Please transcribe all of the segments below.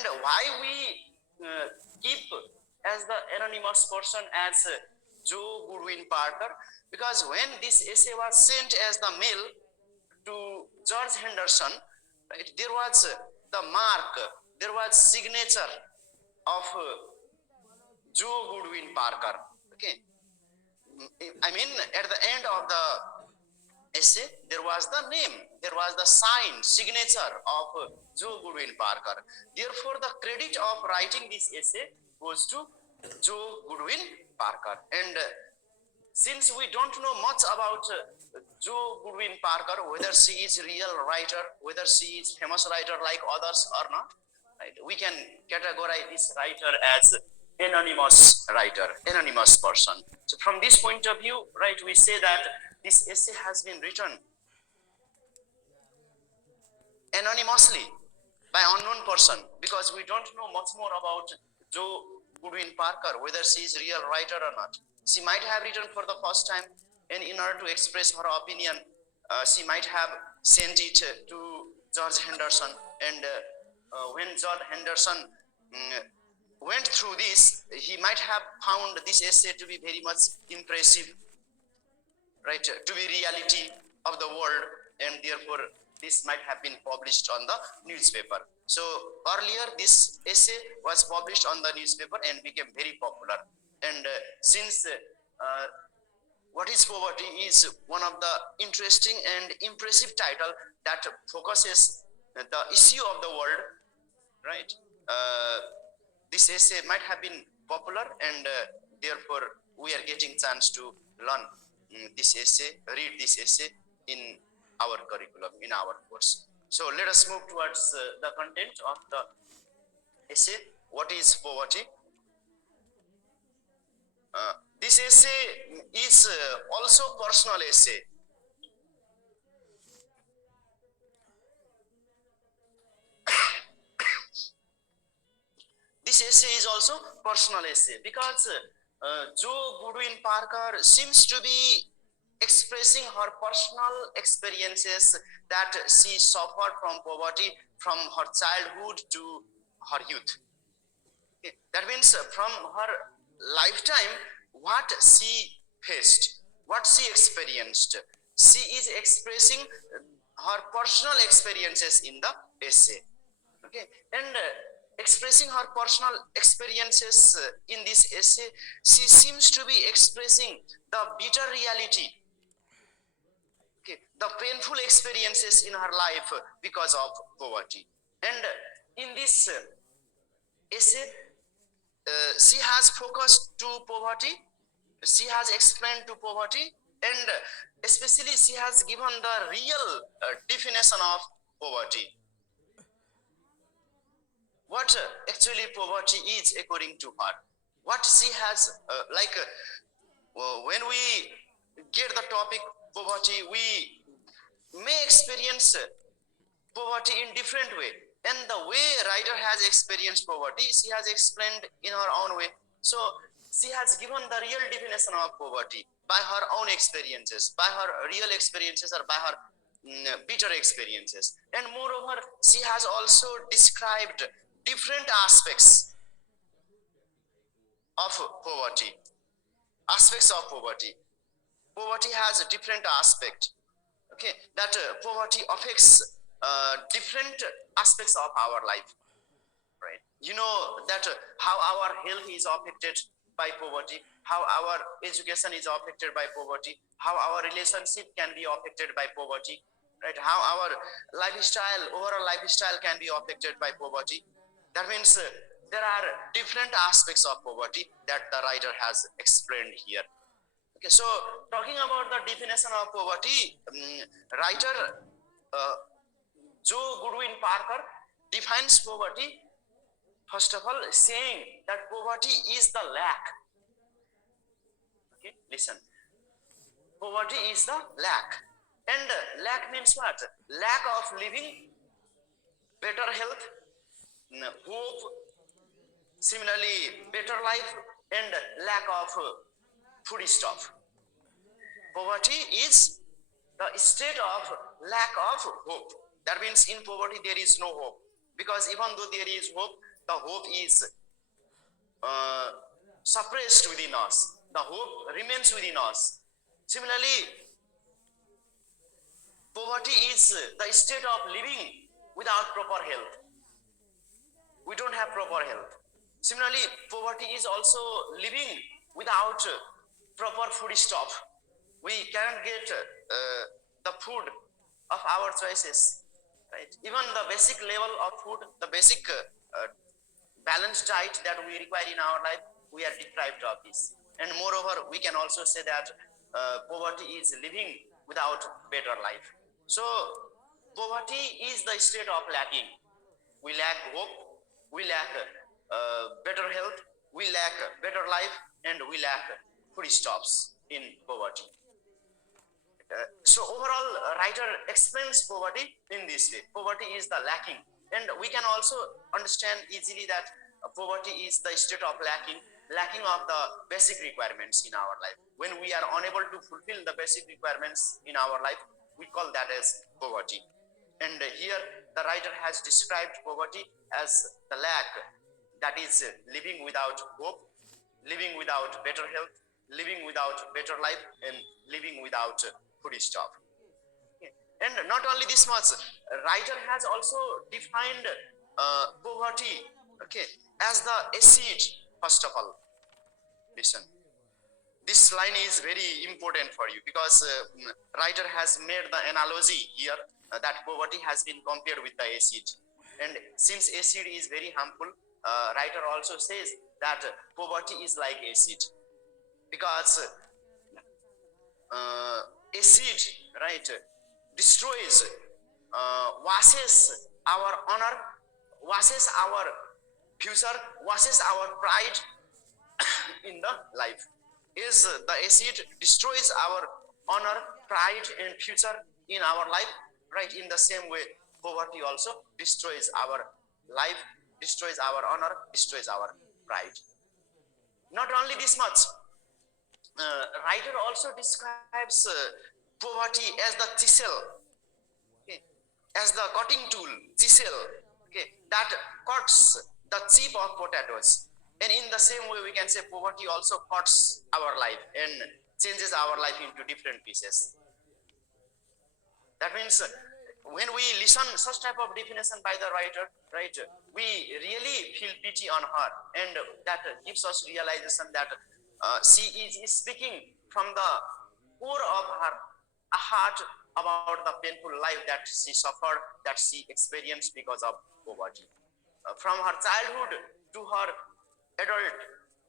And why we keep as the anonymous person as Joe Goodwin Parker? Because when this essay was sent as the mail to George Henderson, right, there was the mark, there was signature of Joe Goodwin Parker. Okay, I mean, at the end of the essay, there was the name, there was the sign, signature of Joe Goodwin Parker. Therefore, the credit of writing this essay goes to Joe Goodwin Parker. And since we don't know much about Joe Goodwin Parker, whether she is real writer, whether she is famous writer like others or not, right, we can categorize this writer as anonymous writer, anonymous person. So from this point of view, right, we say that this essay has been written anonymously by unknown person, because we don't know much more about Joe Goodwin Parker, whether she is real writer or not. She might have written for the first time, and in order to express her opinion, she might have sent it to George Henderson. And when George Henderson went through this, he might have found this essay to be very much impressive, right, to be reality of the world, and therefore this might have been published on the newspaper. So earlier this essay was published on the newspaper and became very popular. And since What is Poverty is one of the interesting and impressive title that focuses the issue of the world, right? This essay might have been popular, and therefore we are getting chance to learn this essay, read this essay in our curriculum, in our course. So let us move towards the content of the essay. What is poverty? This essay is also personal essay. This essay is also personal essay because Joe Goodwin Parker seems to be expressing her personal experiences that she suffered from poverty from her childhood to her youth. Okay. That means from her lifetime, what she faced, what she experienced, she is expressing her personal experiences in the essay. Okay, and expressing her personal experiences in this essay, she seems to be expressing the bitter reality, okay, the painful experiences in her life because of poverty. And in this essay, she has focused to poverty, she has explained to poverty, and especially she has given the real definition of poverty. What actually poverty is according to her. What she has, when we get the topic poverty, we may experience poverty in different way. And the way writer has experienced poverty, she has explained in her own way. So she has given the real definition of poverty by her own experiences, by her real experiences, or by her bitter experiences. And moreover, she has also described different aspects of poverty. Aspects of poverty. Poverty has a different aspect. Okay, that poverty affects different aspects of our life, right? You know that how our health is affected by poverty, how our education is affected by poverty, how our relationship can be affected by poverty, right? How our lifestyle, overall lifestyle can be affected by poverty. That means there are different aspects of poverty that the writer has explained here. Okay, so talking about the definition of poverty, writer Joe Goodwin Parker defines poverty, first of all, saying that poverty is the lack. Okay, listen. Poverty is the lack. And lack means what? Lack of living, better health, hope, similarly better life, and lack of food stuff. Poverty is the state of lack of hope. That means in poverty there is no hope, because even though there is hope, the hope is suppressed within us. The hope remains within us. Similarly, poverty is the state of living without proper health. We don't have proper health. Similarly, poverty is also living without proper food stuff. We cannot get the food of our choices, right? Even the basic level of food, the basic balanced diet that we require in our life, we are deprived of this. And moreover, we can also say that poverty is living without better life. So poverty is the state of lacking. We lack hope, we lack better health, we lack better life, and we lack foodstuffs in poverty. So overall, writer explains poverty in this way. Poverty is the lacking, and we can also understand easily that poverty is the state of lacking of the basic requirements in our life. When we are unable to fulfill the basic requirements in our life, we call that as poverty. And here the writer has described poverty as the lack, that is living without hope, living without better health, living without better life, and living without food stuff. And not only this much, writer has also defined poverty, okay, as the acid. First of all, listen, this line is very important for you, because writer has made the analogy here that poverty has been compared with the acid. And since acid is very harmful, writer also says that poverty is like acid, because acid, right, destroys, washes our honor, washes our future, washes our pride in the life. Is the acid destroys our honor, pride, and future in our life, right? In the same way, poverty also destroys our life, destroys our honor, destroys our pride. Not only this much, writer also describes poverty as the chisel, okay, as the cutting tool, chisel, okay, that cuts the chip of potatoes. And in the same way, we can say poverty also cuts our life and changes our life into different pieces. That means when we listen such type of definition by the writer, right, we really feel pity on her, and that gives us realization that she is speaking from the core of her heart about the painful life that she suffered, that she experienced because of poverty. From her childhood to her adult,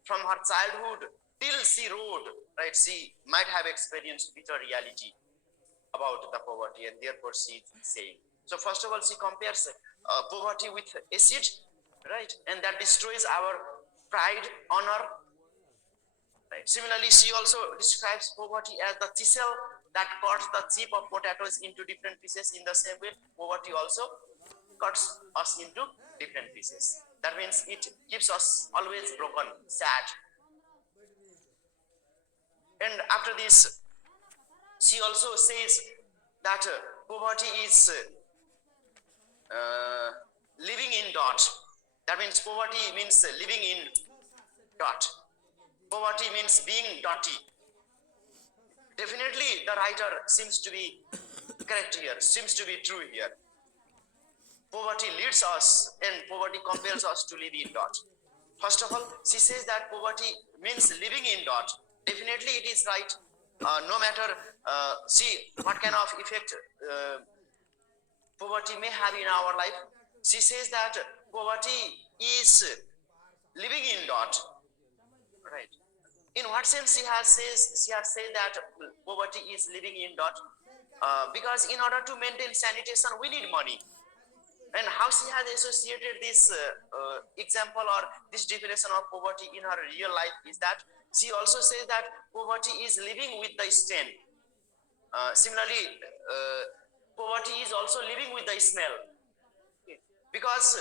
from her childhood till she wrote, right, she might have experienced bitter reality about the poverty, and therefore she is saying. So first of all, she compares poverty with acid, right, and that destroys our pride, honor, right. Similarly, she also describes poverty as the chisel that cuts the chip of potatoes into different pieces. In the same way, poverty also cuts us into different pieces. That means it keeps us always broken, sad. And after this, she also says that poverty is living in dot. That means poverty means living in dot. Poverty means being dirty. Definitely, the writer seems to be correct here, seems to be true here. Poverty leads us, and poverty compels us to live in dot. First of all, she says that poverty means living in dot. Definitely, it is right. No matter, see what kind of effect poverty may have in our life. She says that poverty is living in dot, right? In what sense she has said that poverty is living in dot? Because in order to maintain sanitation, we need money. And how she has associated this example or this definition of poverty in her real life is that she also says that poverty is living with the stain. Similarly, poverty is also living with the smell. Okay. Because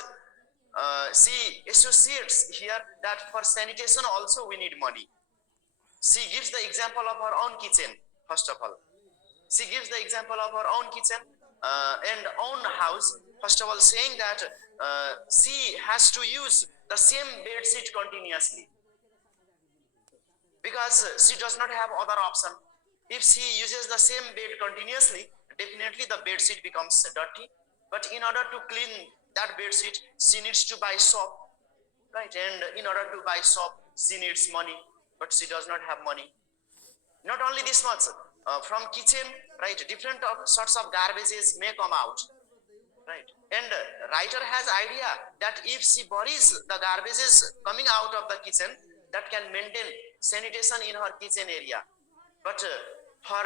she associates here that for sanitation also we need money. She gives the example of her own kitchen, first of all. She gives the example of her own kitchen and own house, first of all, saying that she has to use the same bed sheet continuously because she does not have other option. If she uses the same bed continuously, definitely the bed sheet becomes dirty. But in order to clean that bed sheet, she needs to buy soap, right? And in order to buy soap, she needs money, but she does not have money. Not only this much, from kitchen, right? Different sorts of garbages may come out, right? And writer has idea that if she buries the garbages coming out of the kitchen, that can maintain sanitation in her kitchen area. But for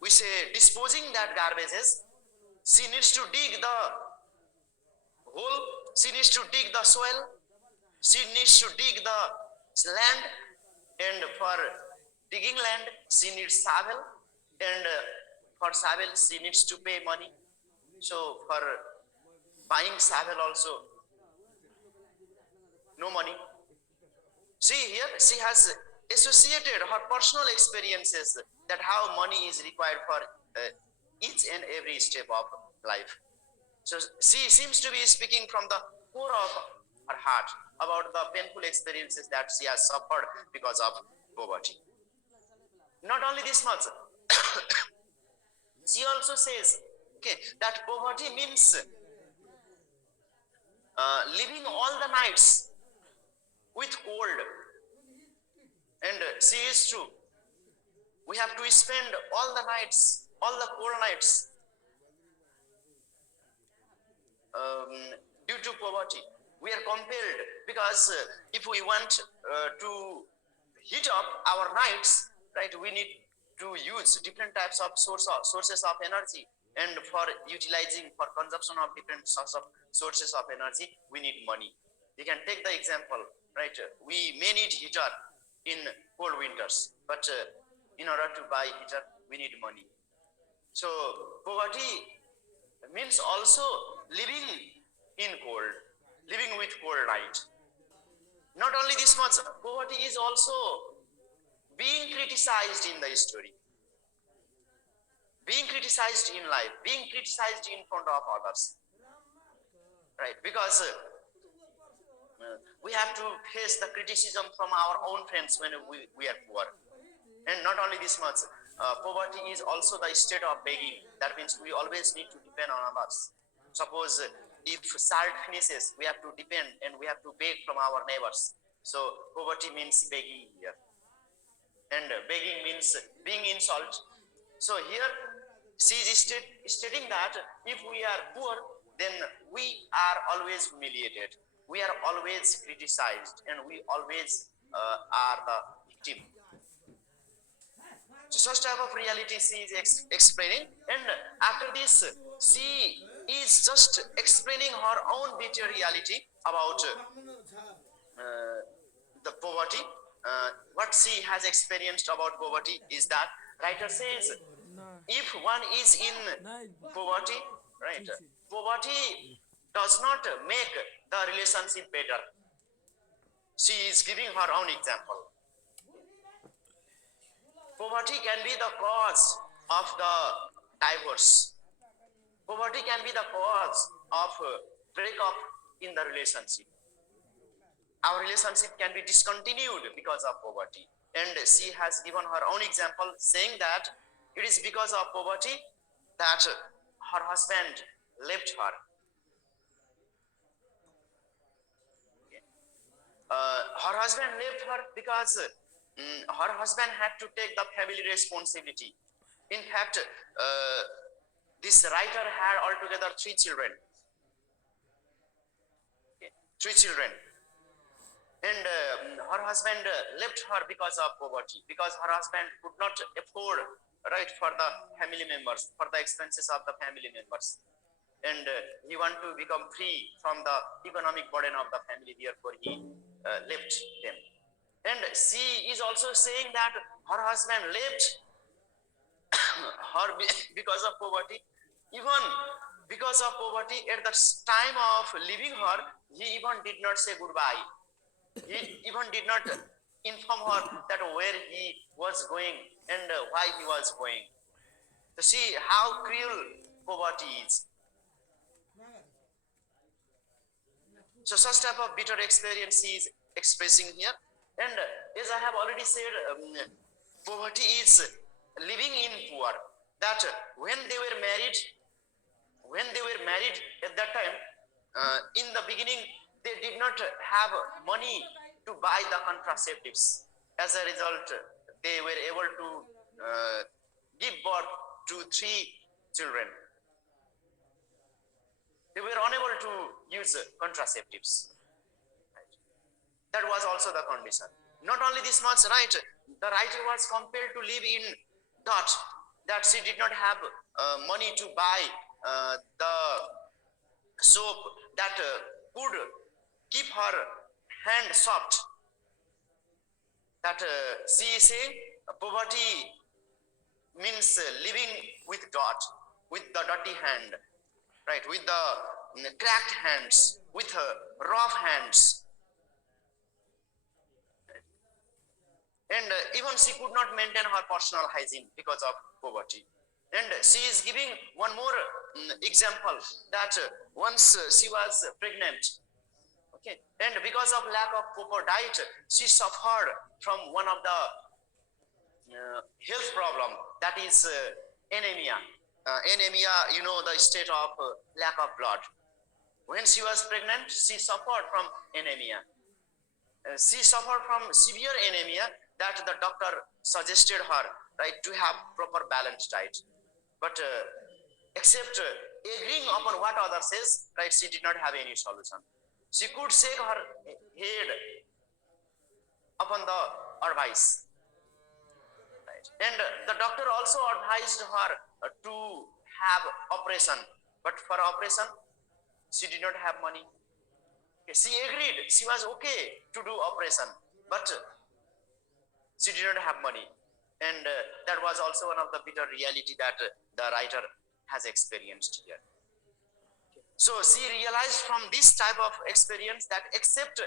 we say disposing that garbages, she needs to dig the hole, she needs to dig the soil, she needs to dig the land, and for digging land she needs shovel, and for shovel she needs to pay money. So for buying shovel also no money. See here, she has associated her personal experiences that how money is required for each and every step of life. So she seems to be speaking from the core of her heart about the painful experiences that she has suffered because of poverty. Not only this much, she also says, okay, that poverty means living all the nights with cold. And she is true. We have to spend all the nights, all the cold nights due to poverty. We are compelled because if we want to heat up our nights, right, we need to use different types of sources of energy, and for utilizing, for consumption of different sorts of sources of energy, we need money. We can take the example, right? We may need heater in cold winters, but in order to buy heater, we need money. So poverty means also living in cold, living with cold night. Not only this much, poverty is also being criticized in the story, being criticized in life, being criticized in front of others, right? Because we have to face the criticism from our own friends when we are poor. And not only this much, poverty is also the state of begging. That means we always need to depend on others. Suppose if salt finishes, we have to depend and we have to beg from our neighbors. So poverty means begging here, and begging means being insult. So here she is stating that if we are poor, then we are always humiliated, we are always criticized, and we always are the victim. So such type of reality she is explaining, and after this she is just explaining her own bitter reality about the poverty. What she has experienced about poverty is that writer says, if one is in poverty, right, poverty does not make the relationship better. She is giving her own example. Poverty can be the cause of the divorce. Poverty can be the cause of breakup in the relationship. Our relationship can be discontinued because of poverty. And she has given her own example, saying that it is because of poverty that her husband left her. Her husband left her because her husband had to take the family responsibility. In fact, this writer had altogether 3 children. Okay. 3 children. And her husband left her because of poverty, because her husband could not afford, right, for the family members, for the expenses of the family members. And he wanted to become free from the economic burden of the family, therefore he left them. And she is also saying that her husband left her because of poverty. Even because of poverty, at the time of leaving her, he even did not say goodbye. He even did not inform her that where he was going and why he was going. So see how cruel poverty is. So such type of bitter experience he is expressing here. And as I have already said, poverty is living in poor. That when they were married at that time, in the beginning, they did not have money to buy the contraceptives. As a result, they were able to give birth to 3 children. They were unable to use contraceptives. That was also the condition. Not only this much, right? The writer was compelled to live in dirt, that she did not have money to buy the soap that could keep her hand soft. That she is saying poverty means living with dirt, with the dirty hand, right? With the cracked hands, with rough hands. And even she could not maintain her personal hygiene because of poverty. And she is giving one more example, that once she was pregnant, okay, and because of lack of proper diet, she suffered from one of the health problem, that is anemia. Anemia, you know, the state of lack of blood. When she was pregnant, she suffered from anemia. She suffered from severe anemia, that the doctor suggested her, right, to have proper balanced diet. But except agreeing upon what others says, right, she did not have any solution. She could shake her head upon the advice, right? And the doctor also advised her to have operation, but for operation, she did not have money. She agreed, she was okay to do operation, but she did not have money. And that was also one of the bitter reality that the writer has experienced here. So she realized from this type of experience that except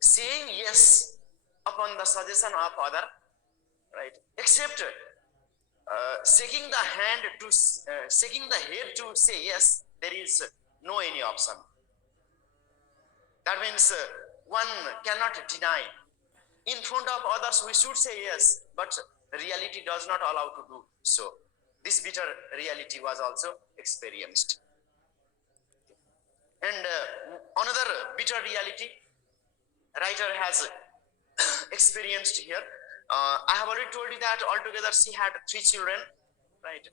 saying yes upon the suggestion of other, right, except shaking the head to say yes, there is no any option. That means one cannot deny. In front of others, we should say yes, but reality does not allow to do so. This bitter reality was also experienced. And another bitter reality writer has experienced here. I have already told you that altogether she had 3 children, right?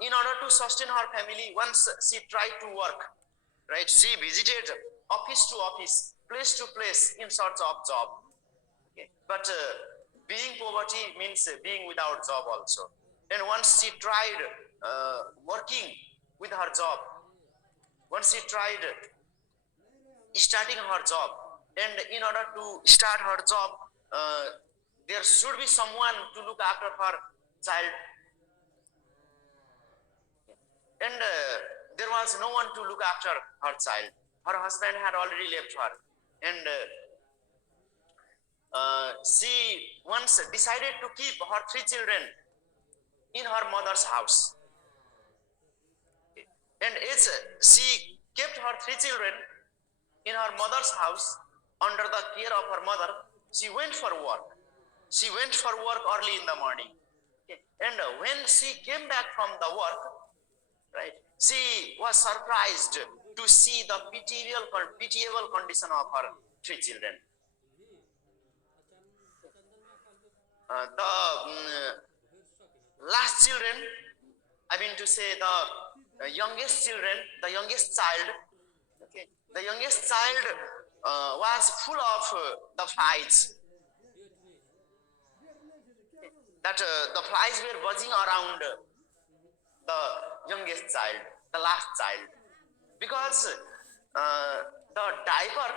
In order to sustain her family, once she tried to work, right? She visited office to office, place to place in search of job. Okay. But being poverty means being without job also. And once she tried working with her job, once she tried starting her job, and in order to start her job, there should be someone to look after her child. And there was no one to look after her child. Her husband had already left her. And she once decided to keep her 3 children in her mother's house. And as she kept her 3 children in her mother's house under the care of her mother, she went for work. She went for work early in the morning. And when she came back from the work, right, she was surprised to see the pitiable condition of her 3 children. The last children, I mean to say the youngest children, the youngest child, okay, the youngest child was full of the flies. That the flies were buzzing around the youngest child, the last child, because the diaper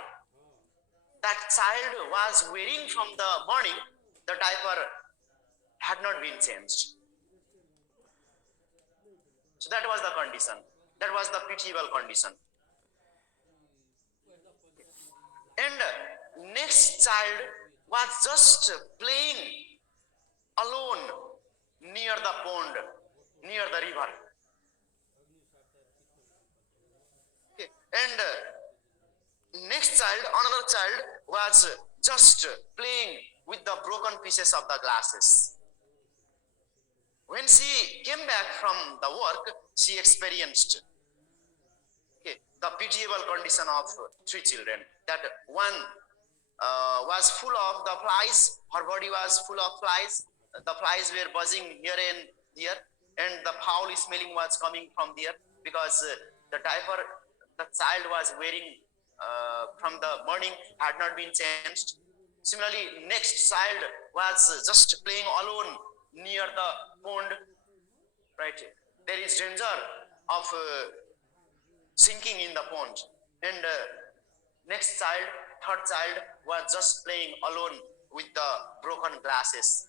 that child was wearing from the morning, the diaper had not been changed. So that was the condition. That was the pitiable condition. And next child was just playing alone near the pond, near the river. And next child, another child was just playing with the broken pieces of the glasses. When she came back from the work, she experienced the pitiable condition of three children. That one was full of the flies, her body was full of flies, the flies were buzzing here and there, and the foul smelling was coming from there because the diaper the child was wearing from the morning had not been changed. Similarly, next child was just playing alone near the pond, right? There is danger of sinking in the pond. And next child, third child was just playing alone with the broken glasses,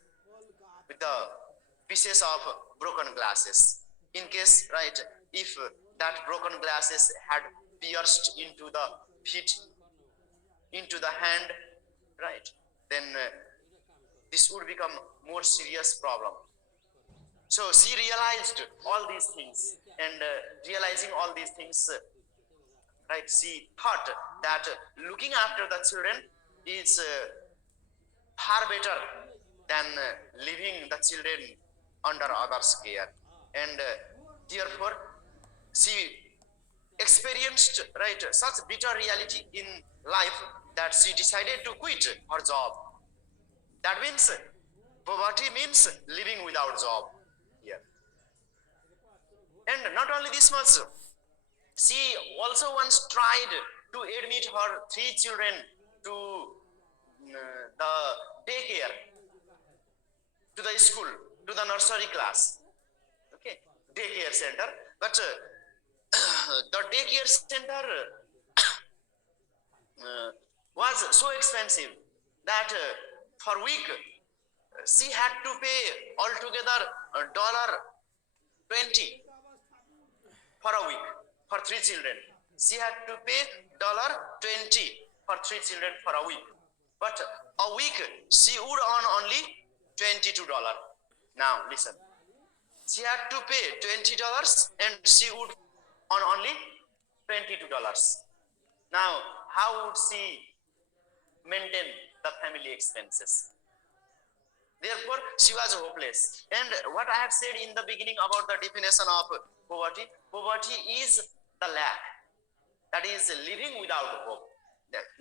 with the pieces of broken glasses. In case, right, if that broken glasses had pierced into the feet, into the hand, right, then this would become more serious problem. So she realized all these things, and realizing all these things, right, she thought that looking after the children is far better than leaving the children under others' care. And therefore, she experienced, right, such bitter reality in life that she decided to quit her job. That means poverty means living without job here. And not only this much, she also once tried to admit her three children to the daycare, to the school, to the nursery class, okay, daycare center. But the daycare center was so expensive that for week she had to pay altogether $20 for a week for three children. She had to pay $20 for three children for a week. But a week she would earn only $22. Now listen, she had to pay $20 and she would earn only $22. Now, how would she maintain the family expenses? Therefore, she was hopeless. And what I have said in the beginning about the definition of poverty, poverty is the lack, that is living without hope.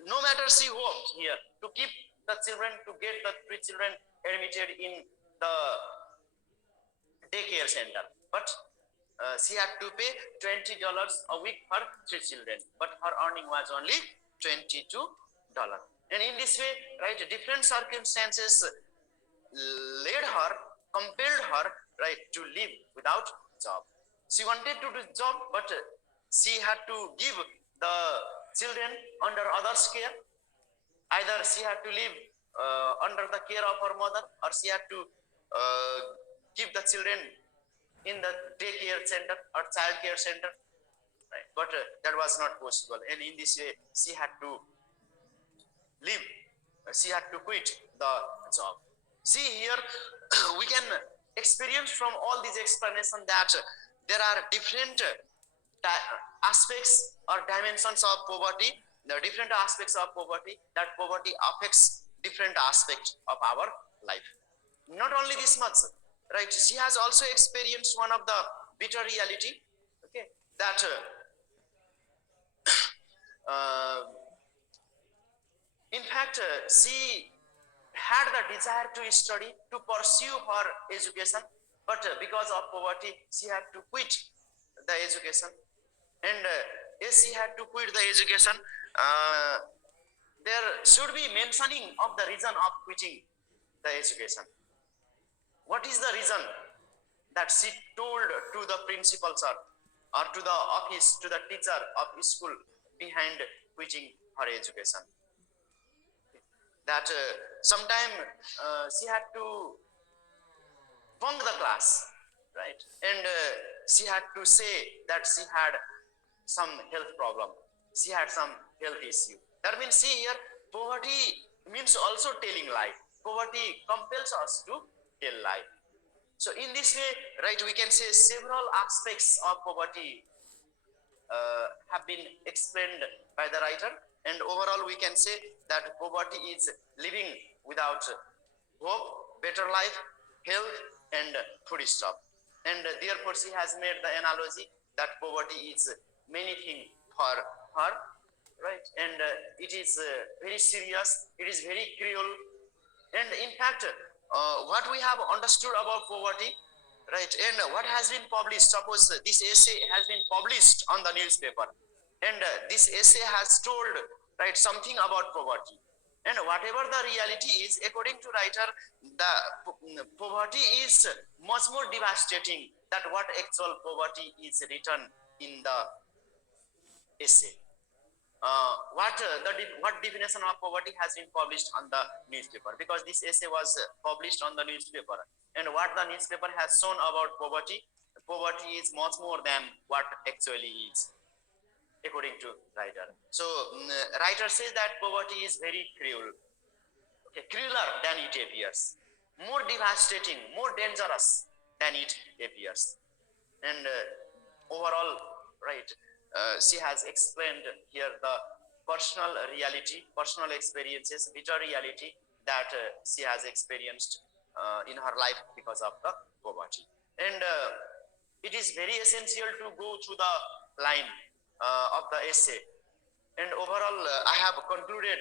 No matter she hoped here to keep the children, to get the three children admitted in the daycare center, but she had to pay $20 a week for three children, but her earning was only $22. And in this way, right, different circumstances led her, compelled her, right, to live without job. She wanted to do job, but she had to give the children under others' care. Either she had to live under the care of her mother, or she had to keep the children in the daycare center or child care center, right? But that was not possible, and in this way she had to leave, she had to quit the job. See here, we can experience from all these explanations that there are different aspects or dimensions of poverty. There are different aspects of poverty, that poverty affects different aspects of our life. Not only this much, right, she has also experienced one of the bitter reality, okay, that in fact she had the desire to study, to pursue her education, but because of poverty she had to quit the education. And as she had to quit the education, there should be mentioning of the reason of quitting the education. What is the reason that she told to the principal sir or to the office, to the teacher of school behind quitting her education? That sometime she had to bunk the class, right? And she had to say that she had some health problem, she had some health issue. That means, see here, poverty means also telling lie. Poverty compels us to tell lie. So in this way, right, we can say several aspects of poverty have been explained by the writer. And overall, we can say that poverty is living without hope, better life, health, and food stuff. And therefore, she has made the analogy that poverty is many things for her, right? And it is very serious, it is very cruel. And in fact, what we have understood about poverty, right, and what has been published, suppose this essay has been published on the newspaper, and this essay has told, right, something about poverty. And whatever the reality is, according to writer, the poverty is much more devastating than what actual poverty is written in the essay. What definition of poverty has been published on the newspaper, because this essay was published on the newspaper, and what the newspaper has shown about poverty, poverty is much more than what actually is, according to writer. So writer says that poverty is very cruel, okay, crueler than it appears, more devastating, more dangerous than it appears. And overall, right, she has explained here the personal reality, personal experiences, bitter reality that she has experienced in her life because of the poverty. And it is very essential to go through the line of the essay. And overall, I have concluded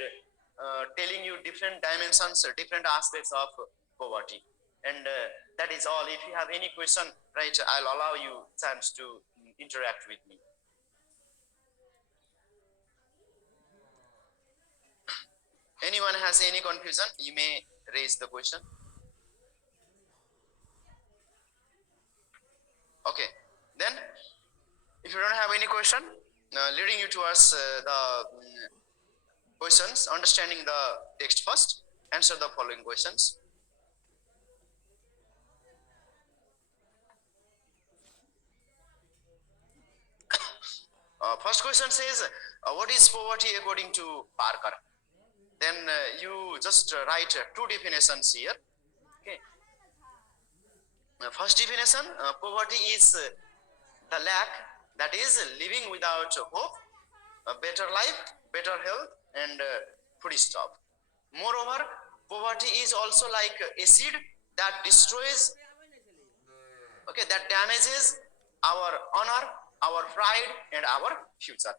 telling you different dimensions, different aspects of poverty. And that is all. If you have any question, right, I'll allow you chance to interact with me. Anyone has any confusion, you may raise the question. Okay, then if you don't have any question, leading you towards the questions, understanding the text first, answer the following questions. First question says, what is poverty according to Parker? Then you just write two definitions here. Okay. First definition, poverty is the lack, that is living without hope, a better life, better health, and food stuff. Moreover, poverty is also like acid that destroys, okay, that damages our honor, our pride, and our future.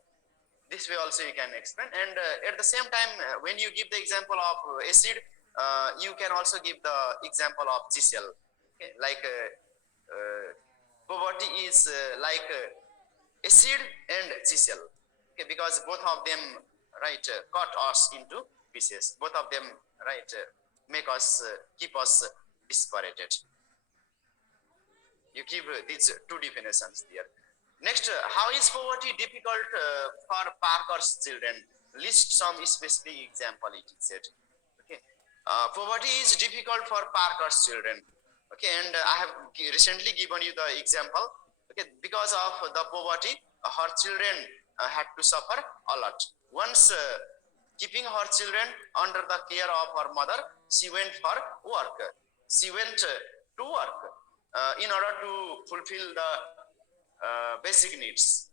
This way also you can explain. And at the same time, when you give the example of acid, you can also give the example of chisel. Okay? Like poverty is like acid and chisel. Okay? Because both of them, right, cut us into pieces. Both of them, right, make us, keep us dispirited. You give these two definitions there. Next, how is poverty difficult for Parker's children? List some specific example, it is said. Okay, poverty is difficult for Parker's children. Okay, and I have recently given you the example. Okay, because of the poverty, her children had to suffer a lot. Once keeping her children under the care of her mother, she went for work. She went to work in order to fulfill the basic needs.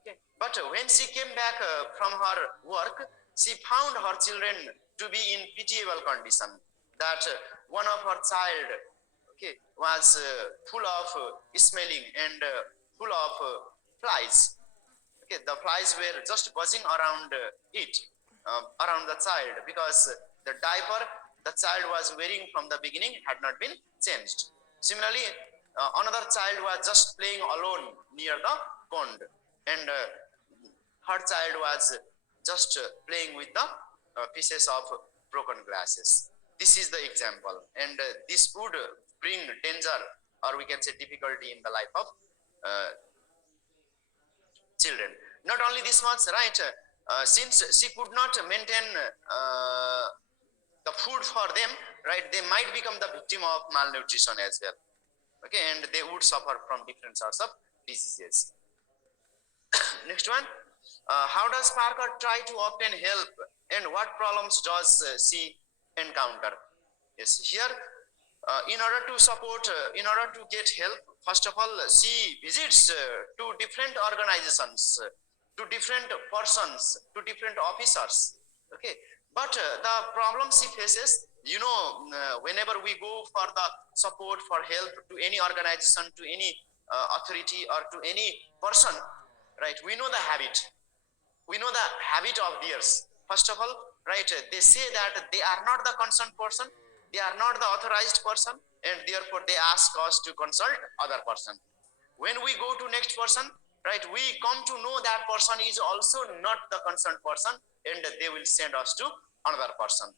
Okay, but when she came back from her work, she found her children to be in pitiable condition. That one of her child, okay, was full of smelling and full of flies. Okay, the flies were just buzzing around it, around the child, because the diaper the child was wearing from the beginning had not been changed. Similarly, another child was just playing alone near the pond, and her child was just playing with the pieces of broken glasses. This is the example, and this would bring danger, or we can say difficulty, in the life of children. Not only this much, right, since she could not maintain the food for them, right, they might become the victim of malnutrition as well. Okay, and they would suffer from different sorts of diseases. Next one, how does Parker try to obtain help, and what problems does she encounter? Yes, here, in order to support, in order to get help first of all, she visits to different organizations, to different persons, to different officers. Okay, but the problem she faces, whenever we go for the support for help to any organization, to any authority, or to any person, right? We know the habit. We know the habit of theirs. First of all, right? They say that they are not the concerned person, they are not the authorized person, and therefore they ask us to consult other person. When we go to next person, right, we come to know that person is also not the concerned person, and they will send us to another person,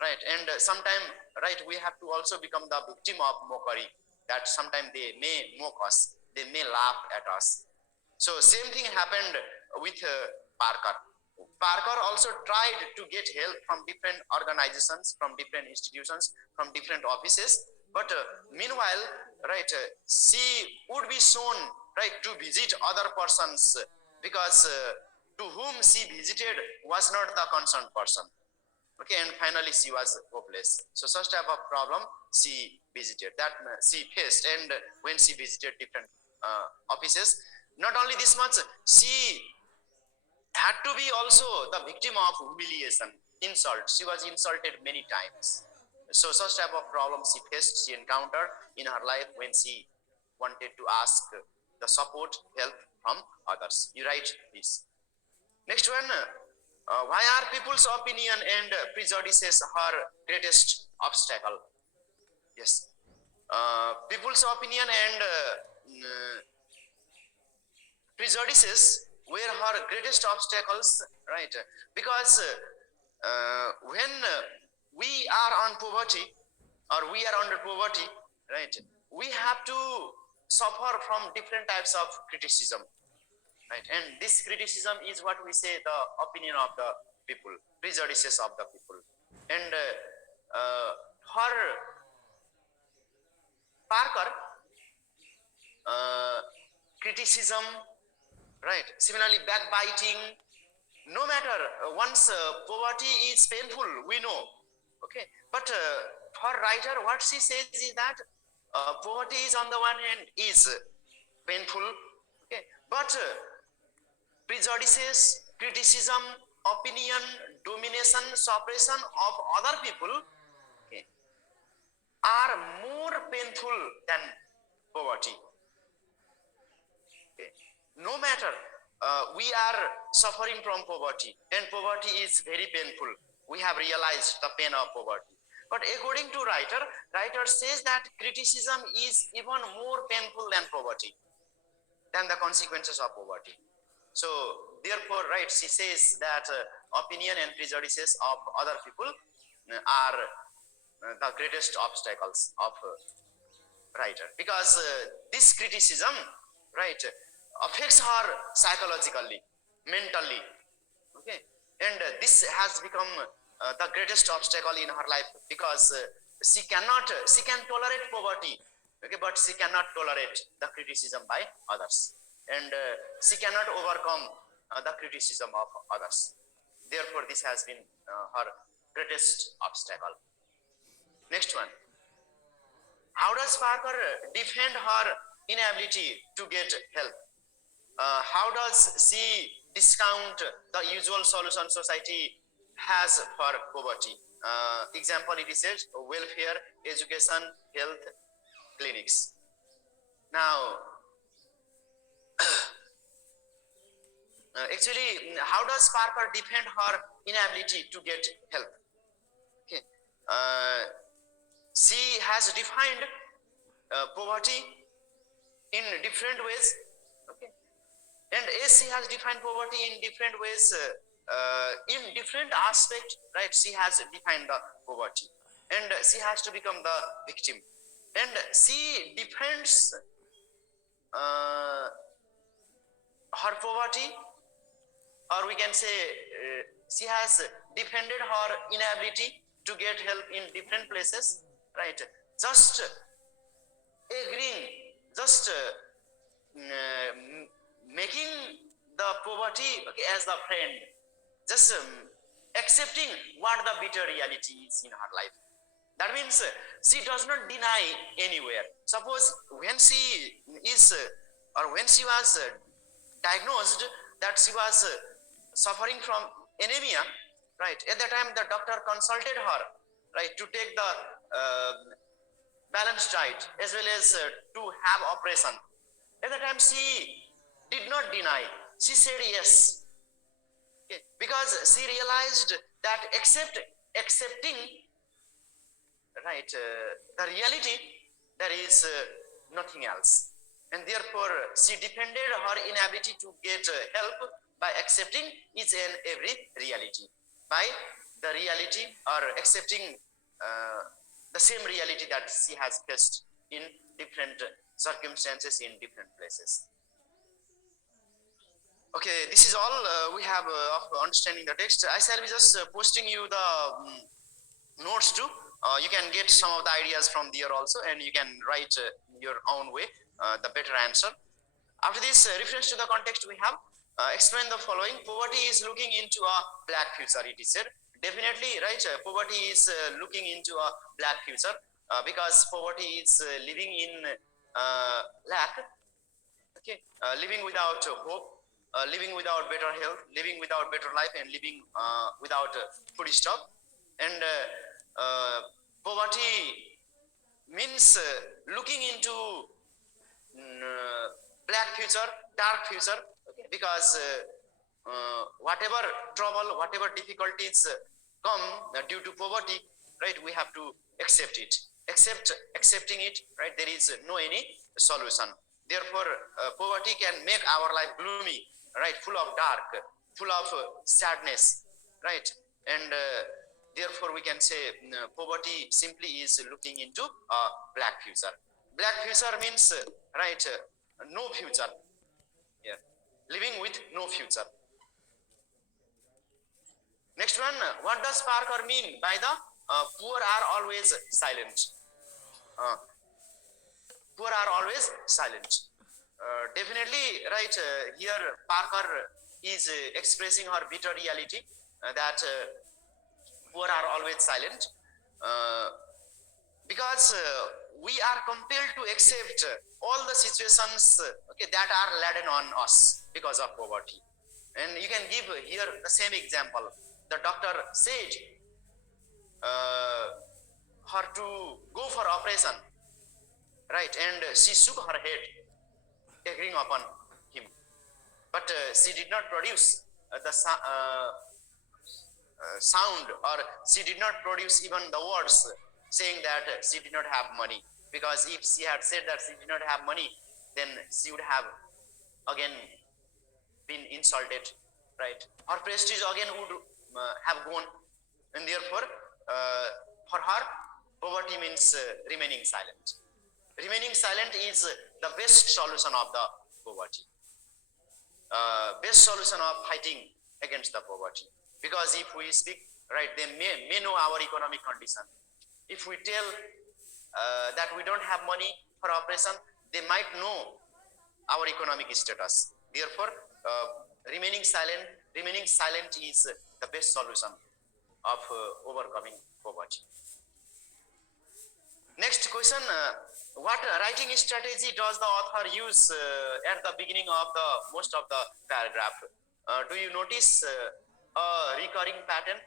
right? And sometime, right, we have to also become the victim of mockery, that sometime they may mock us, they may laugh at us. So same thing happened with Parker. Parker also tried to get help from different organizations, from different institutions, from different offices. But meanwhile, right, she would be shown, right, to visit other persons, because to whom she visited was not the concerned person. Okay, and finally she was hopeless. So such type of problem she visited, that she faced, and when she visited different offices, not only this much, she had to be also the victim of humiliation, insult. She was insulted many times. So such type of problems she faced, she encountered in her life when she wanted to ask the support, help from others. You write this. Next one, why are people's opinion and prejudices her greatest obstacle? Yes, people's opinion and prejudices were her greatest obstacles, right? Because when we are on poverty, or we are under poverty, right, we have to suffer from different types of criticism, right? And this criticism is what we say the opinion of the people, prejudices of the people. And for Parker, criticism, right, similarly backbiting, no matter, once poverty is painful, we know, okay, but for writer, what she says is that poverty is on the one hand is painful, okay, but prejudices, criticism, opinion, domination, suppression of other people, okay, are more painful than poverty. Okay. No matter, we are suffering from poverty, and poverty is very painful. We have realized the pain of poverty. But according to writer says that criticism is even more painful than poverty, than the consequences of poverty. So therefore, right, she says that opinion and prejudices of other people are the greatest obstacles of writer, because this criticism, right, affects her psychologically, mentally, okay, and this has become the greatest obstacle in her life, because she can tolerate poverty, okay, but she cannot tolerate the criticism by others, and she cannot overcome the criticism of others. Therefore, this has been her greatest obstacle. Next one, how does Parker defend her inability to get help? How does she discount the usual solution society has for poverty? Example, it is said welfare, education, health, clinics. Now, actually, how does Parker defend her inability to get help? Okay. She has defined poverty in different ways, okay, and as she has defined poverty in different ways, in different aspects, right, she has defined the poverty, and she has to become the victim, and she defends her poverty, or we can say she has defended her inability to get help in different places, right, just agreeing, just making the poverty, okay, as the friend, just accepting what the bitter reality is in her life. That means she does not deny anywhere. Suppose when she is or when she was diagnosed that she was suffering from anemia, right? At that time, the doctor consulted her, right, to take the balanced diet as well as to have operation. At that time, she did not deny. She said yes, okay, because she realized that accepting, right, the reality, there is nothing else, and therefore she defended her inability to get help by accepting each and every reality, by the reality or accepting the same reality that she has faced in different circumstances in different places. Okay, this is all we have of understanding the text. I shall be just posting you the notes too. You can get some of the ideas from there also, and you can write your own way the better answer. After this reference to the context, we have explain the following. Poverty is looking into a black future, it is said. Definitely, right? Poverty is looking into a black future because poverty is living in lack, okay, living without hope, living without better health, living without better life, and living without food stuff. And poverty means looking into black future, dark future, okay? Because whatever trouble, whatever difficulties come due to poverty, right? We have to accept it. Accepting it, right? There is no any solution. Therefore, poverty can make our life gloomy, right? Full of dark, full of sadness, right? And therefore, we can say poverty simply is looking into a black future. Black future means, right, no future. Yeah, living with no future. Next one, what does Parker mean by the poor are always silent? Poor are always silent. Definitely, right, here Parker is expressing her bitter reality that poor are always silent because we are compelled to accept all the situations, okay, that are laden on us because of poverty. And you can give here the same example. The doctor said her to go for operation, right, and she shook her head agreeing upon him, but she did not produce the sound, or she did not produce even the words saying that she did not have money, because if she had said that she did not have money, then she would have again been insulted, right? Her prestige again would have gone, and therefore for her poverty means remaining silent. Remaining silent is the best solution of the poverty, best solution of fighting against the poverty. Because if we speak, right, they may know our economic condition. If we tell that we don't have money for operation, they might know our economic status. Therefore, remaining silent is the best solution of overcoming poverty. Next question, what writing strategy does the author use at the beginning of the most of the paragraph? Do you notice a recurring pattern?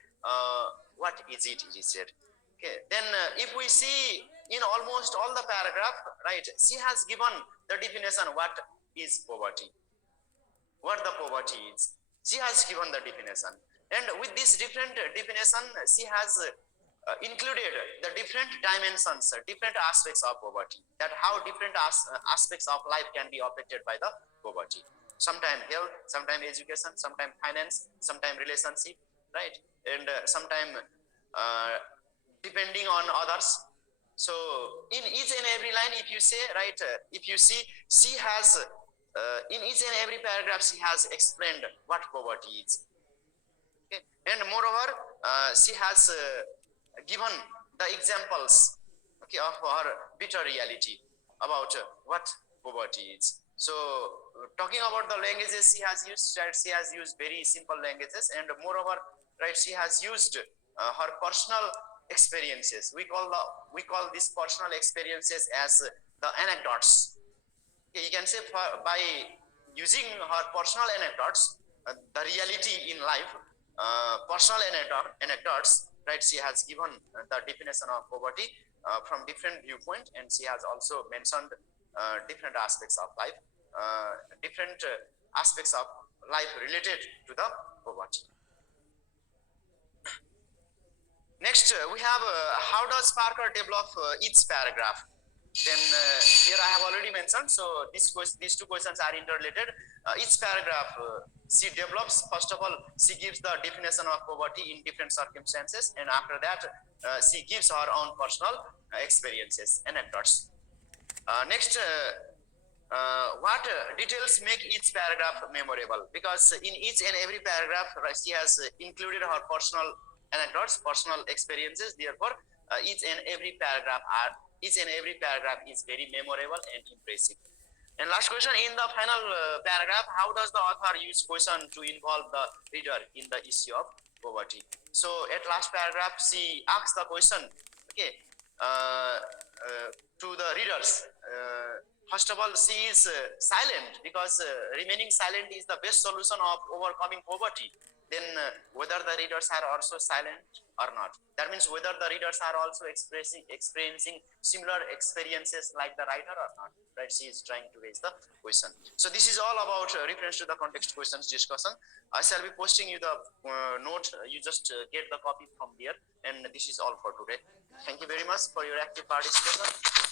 What is it? He said. Okay. Then if we see in almost all the paragraph, right, she has given the definition what is poverty, what the poverty is. She has given the definition, and with this different definition, she has included the different dimensions, different aspects of poverty, that how different aspects of life can be affected by the poverty. Sometimes health, sometimes education, sometimes finance, sometimes relationship, right? And sometimes depending on others. So in each and every line, if you say, right, if you see, she has in each and every paragraph, she has explained what poverty is. Okay? And moreover, she has given the examples, okay, of her bitter reality about what poverty is. So talking about the languages she has used, right, she has used very simple languages, and moreover, right, she has used her personal experiences. We call these personal experiences as the anecdotes. Okay, you can say by using her personal anecdotes, the reality in life, personal anecdotes, right? She has given the definition of poverty from different viewpoint, and she has also mentioned different aspects of life, different aspects of life related to the poverty. Next, we have how does Parker develop each paragraph? Then here I have already mentioned, so these two questions are interrelated. Each paragraph she develops, first of all, she gives the definition of poverty in different circumstances, and after that, she gives her own personal experiences and anecdotes. Next, what details make each paragraph memorable? Because in each and every paragraph, she has included her personal anecdotes, personal experiences. Therefore, each and every paragraph is very memorable and impressive. And last question, in the final paragraph, how does the author use question to involve the reader in the issue of poverty? So at last paragraph, she asks the question, okay, to the readers. First of all, she is silent because remaining silent is the best solution of overcoming poverty. Then whether the readers are also silent or not. That means whether the readers are also experiencing similar experiences like the writer or not. Right? She is trying to raise the question. So this is all about reference to the context questions discussion. I shall be posting you the note. You just get the copy from there. And this is all for today. Thank you very much for your active participation.